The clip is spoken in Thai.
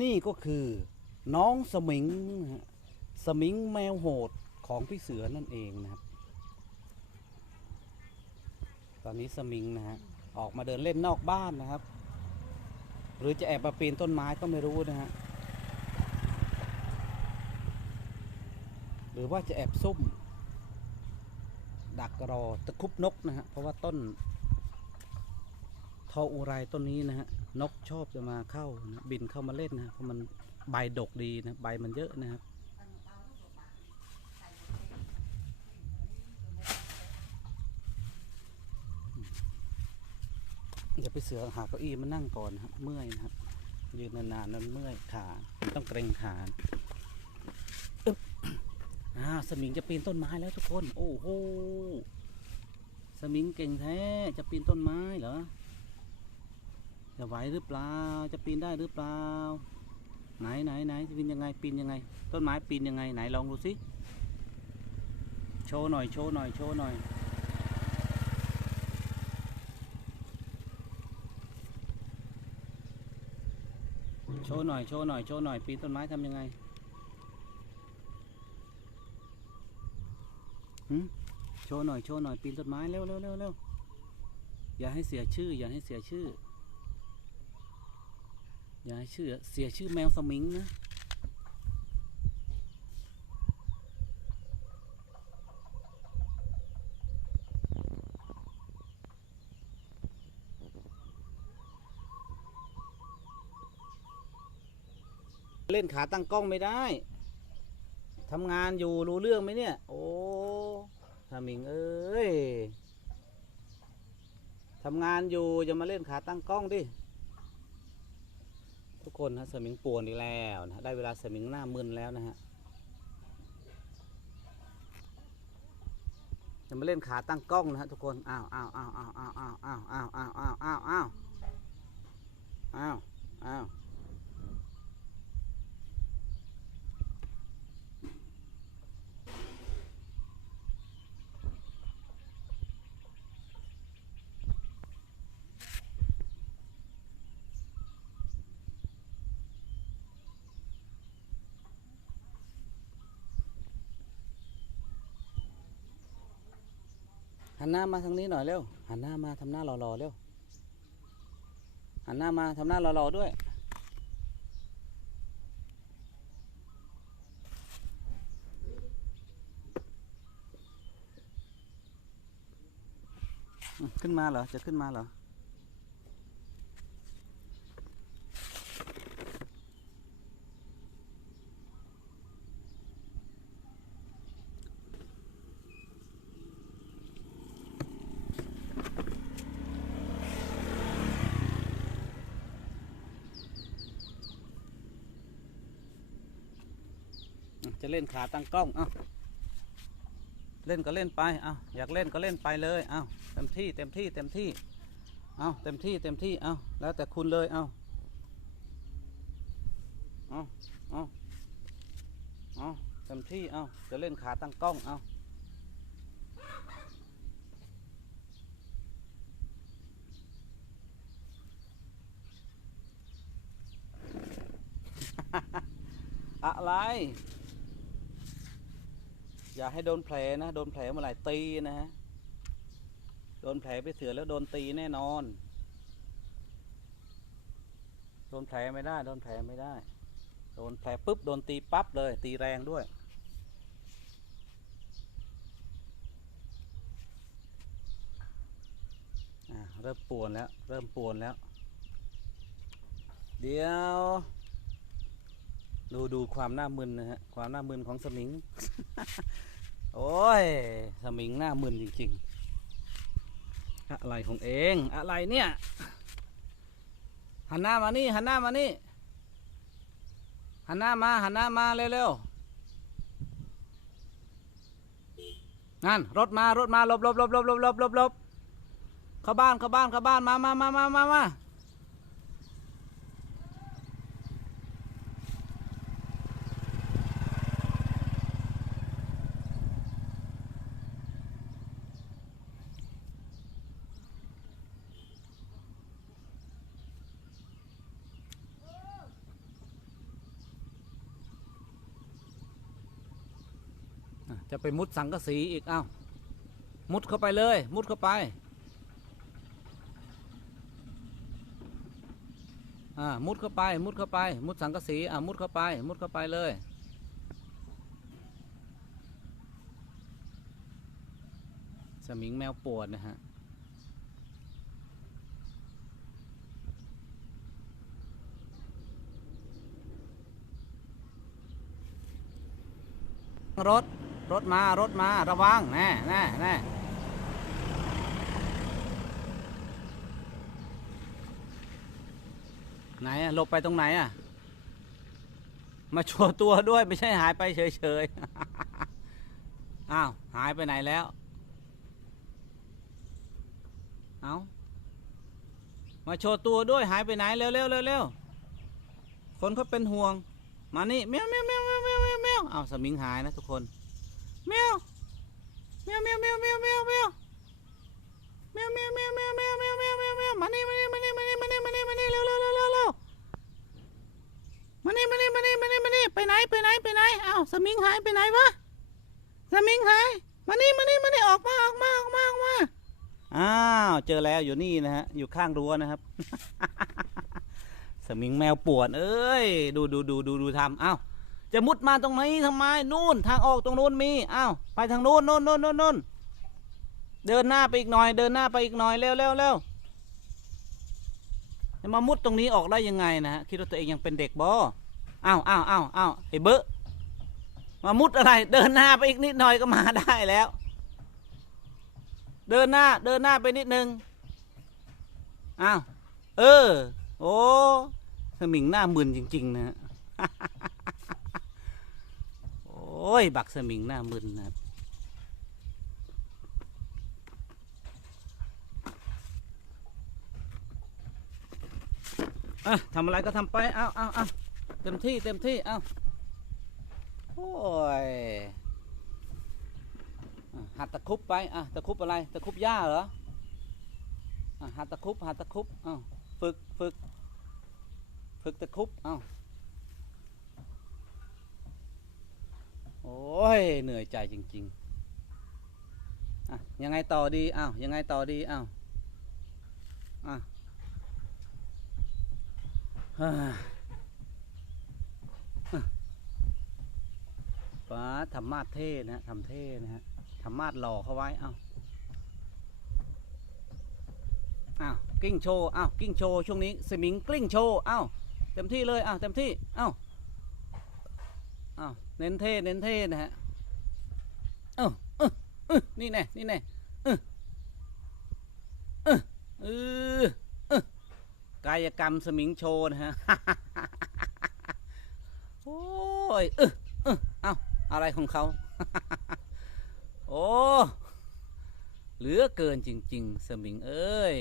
นี่ก็คือน้องสมิงสมิงแมวโหดของพี่เสือนั่นเองนะครับ ตอนนี้สมิงนะฮะออกมาเดินเล่นนอกบ้านนะครับ หรือจะแอบมาปีนต้นไม้ก็ไม่รู้นะฮะหรือว่าจะแอบซุ่มดักรอตะคุบนกนะฮะเพราะว่าต้น ออุไรต้นนี้นะฮะนกชอบจะมาเข้านะบินเข้ามาเล่นนะเพราะมันใบดกดีนะใบมันเยอะนะครับอย่าไปเสือหาเก้าอี้มานั่งก่อนนะครับเมื่อยนะครับ ยืนนานๆนั้นเมื่อยขาต้องเกรงขาอึ๊บอาสมิงจะปีนต้นไม้แล้วทุกคน โอ้โหสมิงเก่งแท้จะปีนต้นไม้เหรอ จะไหวหรือเปล่า จะปีนได้หรือเปล่า ไหนไหนไหนจะปีนยังไงปีนยังไง ต้นไม้ปีนยังไงไหนลองดูสิโชว์หน่อยโชว์หน่อยโชว์หน่อยโชว์หน่อยโชว์หน่อยโชว์หน่อยปีนต้นไม้ทำยังไงหืโชว์หน่อยโชว์หน่อยปีนต้นไม้เร็วเร็วเร็วเร็วอย่าให้เสียชื่อ อย่าให้เสียชื่อ อย่าให้ชื่อเสียชื่อแมวสมิงนะเล่นขาตั้งกล้องไม่ได้ ทำงานอยู่รู้เรื่องไหมเนี่ย โอ้สมิงเอ้ย ทำงานอยู่อย่ามาเล่นขาตั้งกล้องดิ ทุกคนนะสมิงป่วนอีกแล้วนะได้เวลาสมิงหน้ามึนแล้วนะฮะจะมาเล่นขาตั้งกล้องนะฮะทุกคนอ้าวอ้าวอ้าวอ้าวอ้าวอ้าวอ้าวอ้าวอ้าวอ้าวอ้าวอ้าว หันหน้ามาทางนี้หน่อยเร็ว หันหน้ามาทำหน้าหล่อๆเร็ว หันหน้ามาทำหน้าหล่อๆด้วย ขึ้นมาเหรอ จะขึ้นมาเหรอ จะเล่นขาตั้งกล้องเอ้าเล่นก็เล่นไปเอ้าอยากเล่นก็เล่นไปเลยเอ้าเต็มที่เต็มที่เต็มที่เอ้าเต็มที่เต็มที่เอ้าแล้วแต่คุณเลยเอ้าเอ้าเอ้าเอ้าเต็มที่เอ้าจะเล่นขาตั้งกล้องเอ้าอะไร อย่าให้โดนแผลนะโดนแผลเมื่อไหร่ตีนะฮะโดนแผลไปเสือแล้วโดนตีแน่นอน โดนแผลไม่ได้โดนแผลไม่ได้ โดนแผลปุ๊บโดนตีปั๊บเลย ตีแรงด้วยเริ่มปวนแล้วเริ่มปวนแล้ว เดี๋ยว ดูดูความหน้ามึนนะฮะความหน้ามึนของสมิง โอ้ยสมิงหน้ามึนจริงๆ อะไรของเอง อะไรเนี่ย หันหน้ามานี่ หันหน้ามานี่ หันหน้ามา หันหน้ามาเร็วๆ นั่น รถมา รถมา ลบลบลบลบลบลบลบลบเข้าบ้าน เข้าบ้าน เข้าบ้าน มามามามามามา จะไปมุดสังกะสีอีกเอ้ามุดเข้าไปเลย มุดเข้าไปอ่ามุดเข้าไป มุดเข้าไป มุดสังกะสีอ่ามุดเข้าไป มุดเข้าไปเลยสมิงแมวปวดนะฮะรถ รถมารถมาระวังแน่แน่แน่ไหนอะหลบไปตรงไหนอะมาโชว์ตัวด้วยไม่ใช่หายไปเฉยๆ อ้าว หายไปไหนแล้ว เอามาโชว์ตัวด้วยหายไปไหนเร็วเร็วเร็วเร็วคนเขาเป็นห่วง มานี่แมวแมวแมวแมวแมวแมวแมวเอาสมิงหายนะทุกคน แมวแมวแมวแมวแมวแมวแมวแมวแมวแมวแมวแมวแมวแมวแมวแมวมานี่มานี่มานี่มานี่มานี่มานี่มานี่เร็วเร็วเร็วเร็วเร็วมานี่มานี่มานี่มานี่มานี่ไปไหนไปไหนไปไหนเอ้าสมิงหายไปไหนวะสมิงหายมานี่มานี่มานี่ออกมาออกมาออกมาออกมาอ้าวเจอแล้วอยู่นี่นะฮะอยู่ข้างรั้วนะครับ สมิงแมวปวนเอ้ย ดูดูดูดูดูทำอ้าว จะมุดมาตรงไหนทำไมนู่น ทางออกตรงนู้นมีอ้าวไปทางนู้นนู้นนู้นนู้นนู้นเดินหน้าไปอีกหน่อย เดินหน้าไปอีกหน่อยเร็วเร็วเร็วจะมามุดตรงนี้ออกได้ยังไงนะฮะคิดว่าตัวเองยังเป็นเด็กบ่อ้าวอ้าวอ้าวอ้าวไอ้เบอะมามุดอะไร เดินหน้าไปอีกนิดหน่อยก็มาได้แล้ว เดินหน้าเดินหน้าไปนิดนึงอ้าวเออ โอ้สมิงหน้ามึนจริง ๆ นะฮะ ย บักสมิงหน้ามึนนะครับอะทำอะไรก็ทำไป เอาเอาเอาเต็มที่เต็มที่ เอาโอ้ยหัดตะคุบไป อะ ตะคุบอะไร ตะคุบหญ้าเหรออะหัดตะคุบหัดตะคุบอ้าวฝึกฝึก ฝึกตะคุบ เอ้า โอ้ยเหนื่อยใจจริงๆอะยังไงต่อดีอ้าวยังไงต่อดีอ้าวอะป้าทำมาดเท่นะฮะทำเท่นะฮะทำมาดหล่อเข้าไว้อ้าวอ้าวกิ้งโชว์อ้าวกิ้งโชว์ช่วงนี้สมิงกลิ้งโชว์อ้าวเต็มที่เลยอ้าวเต็มที่อ้าว อ้าวเน้นเท่เน้นเท่นะฮะเอ้าเออเออนี่แน่นี่แน่เออเออเออเอกายกรรมสมิงโชว์นะฮะโอ้ยเออเออเอาอะไรของเขาโอ้เหลือเกินจริง ๆ สมิงเอ้ย